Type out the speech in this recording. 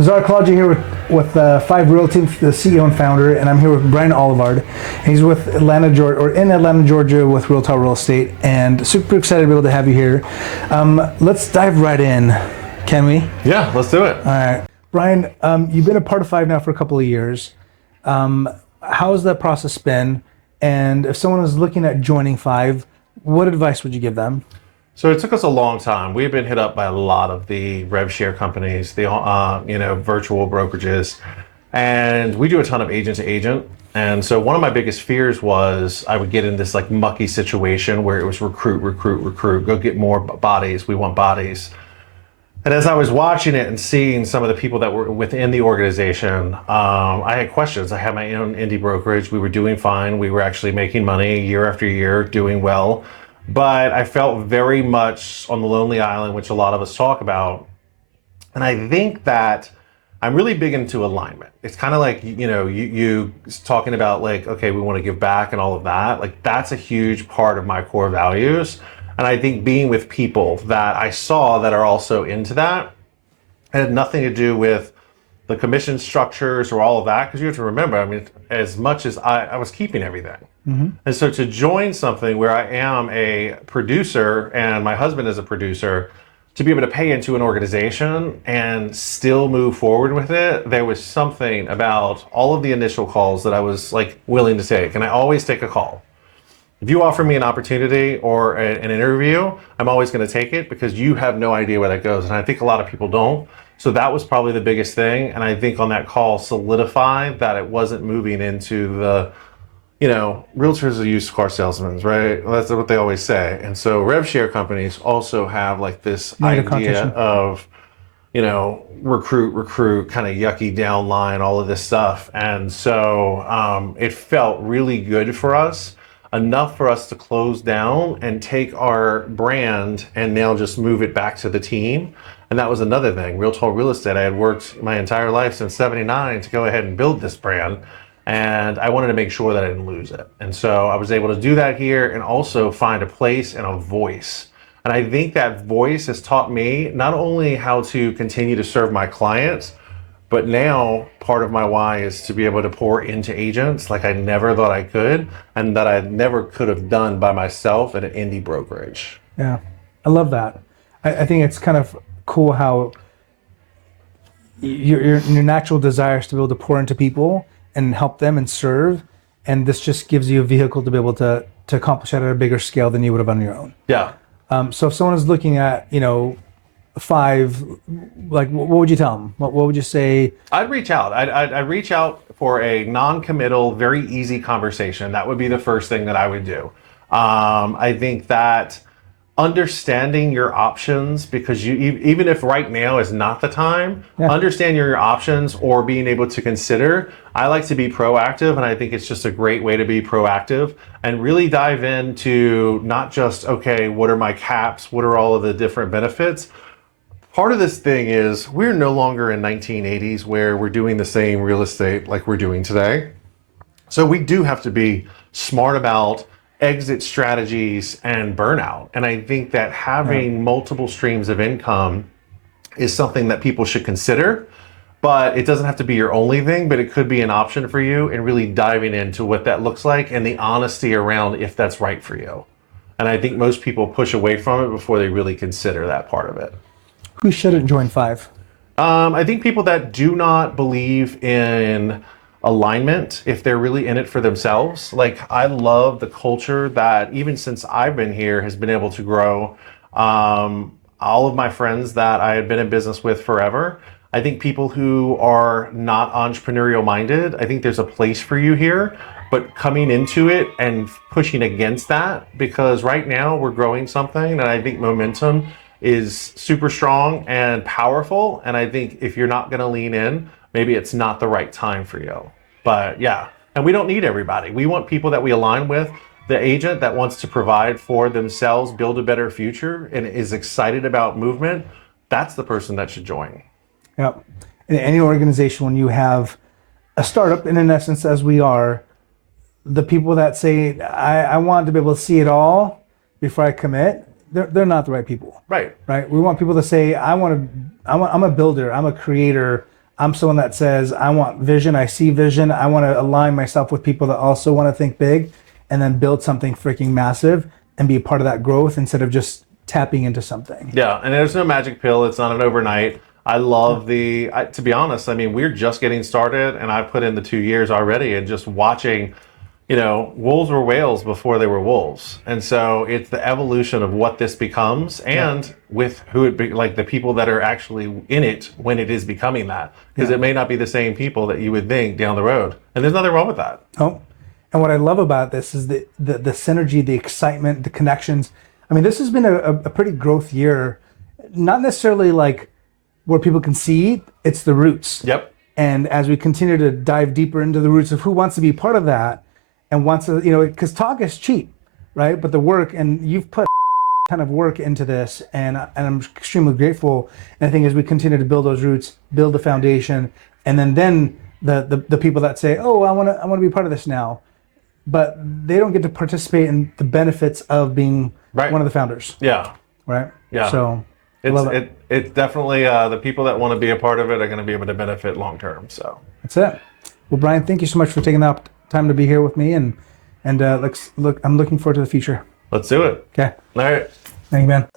Zara Claudia here with Fiv Realty, the CEO and founder, and I'm here with Brian Olivard. He's with Atlanta, Georgia, or in Atlanta, Georgia, with Realtor Real Estate, and super excited to be able to have you here. Let's dive right in, can we? Yeah, let's do it. All right, Brian, you've been a part of Fiv now for a couple of years. How's that process been? And if someone is looking at joining Fiv, what advice would you give them? So it took us a long time. We've been hit up by a lot of the rev share companies, the virtual brokerages, and we do a ton of agent to agent. And so one of my biggest fears was I would get in this like mucky situation where it was recruit, go get more bodies. We want bodies. And as I was watching it and seeing some of the people that were within the organization, I had questions. I had my own indie brokerage. We were doing fine. We were actually making money year after year, doing well. But I felt very much on the lonely island, which a lot of us talk about. And I think that I'm really big into alignment. It's kind of like, you talking about like, okay, we want to give back and all of that. Like that's a huge part of my core values. And I think being with people that I saw that are also into that had nothing to do with the commission structures or all of that. Because you have to remember, I mean, as much as I was keeping everything. Mm-hmm. And so to join something where I am a producer and my husband is a producer, to be able to pay into an organization and still move forward with it, there was something about all of the initial calls that I was like willing to take. And I always take a call. If you offer me an opportunity or an interview, I'm always going to take it because you have no idea where that goes. And I think a lot of people don't. So that was probably the biggest thing. And I think on that call solidified that it wasn't moving into the, realtors are used car salesmen, right? That's what they always say. And so rev share companies also have like this idea of, recruit, kind of yucky downline, all of this stuff. And so it felt really good for us, enough for us to close down and take our brand and now just move it back to the team. And that was another thing. Realtor Real Estate, I had worked my entire life since '79 to go ahead and build this brand. And I wanted to make sure that I didn't lose it. And so I was able to do that here and also find a place and a voice. And I think that voice has taught me not only how to continue to serve my clients, but now part of my why is to be able to pour into agents like I never thought I could and that I never could have done by myself at an indie brokerage. Yeah, I love that. I think it's kind of cool how your natural desire is to be able to pour into people and help them and serve, and this just gives you a vehicle to be able to accomplish that at a bigger scale than you would have on your own. Yeah. So if someone is looking at, Fiv, like what would you tell them? What would you say? I'd reach out. I'd reach out for a non-committal, very easy conversation. That would be the first thing that I would do. I think that understanding your options, because even if right now is not the time, understand your options or being able to consider. I like to be proactive, and I think it's just a great way to be proactive and really dive into not just, okay, what are my caps? What are all of the different benefits? Part of this thing is we're no longer in 1980s where we're doing the same real estate like we're doing today. So we do have to be smart about exit strategies and burnout. And I think that having multiple streams of income is something that people should consider, but it doesn't have to be your only thing, but it could be an option for you, and really diving into what that looks like and the honesty around if that's right for you. And I think most people push away from it before they really consider that part of it. Who shouldn't join Fiv? I think people that do not believe in alignment, if they're really in it for themselves. Like I love the culture that even since I've been here has been able to grow. All of my friends that I had been in business with forever, I think people who are not entrepreneurial minded, I think there's a place for you here, but coming into it and pushing against that, because right now we're growing something and I think momentum is super strong and powerful. And I think if you're not going to lean in, maybe it's not the right time for you. But yeah, and we don't need everybody. We want people that we align with. The agent that wants to provide for themselves, build a better future, and is excited about movement, that's the person that should join. Yep. In any organization, when you have a startup, and in essence, as we are, the people that say, I want to be able to see it all before I commit, they're not the right people. Right. Right. We want people to say, I'm a builder, I'm a creator, I'm someone that says, I want vision, I see vision, I want to align myself with people that also want to think big and then build something freaking massive and be a part of that growth instead of just tapping into something. Yeah, and there's no magic pill. It's not an overnight. I love to be honest, I mean, we're just getting started and I put in the 2 years already and just watching, wolves were whales before they were wolves. And so it's the evolution of what this becomes and with who it be, like the people that are actually in it when it is becoming that. Because it may not be the same people that you would think down the road. And there's nothing wrong with that. Oh, and what I love about this is the synergy, the excitement, the connections. I mean, this has been a pretty growth year, not necessarily like where people can see, it's the roots. Yep. And as we continue to dive deeper into the roots of who wants to be part of that and wants to, because talk is cheap, right? But the work, and you've put a ton of work into this, and I'm extremely grateful. And I think as we continue to build those roots, build the foundation, and then the people that say, oh, I want to be part of this now, but they don't get to participate in the benefits of being one of the founders. Yeah. Right? Yeah. So it's definitely the people that want to be a part of it are going to be able to benefit long term. So that's it. Well, Brian, thank you so much for taking the time to be here with me, and I'm looking forward to the future. Let's do it. Okay. All right. Thank you, man.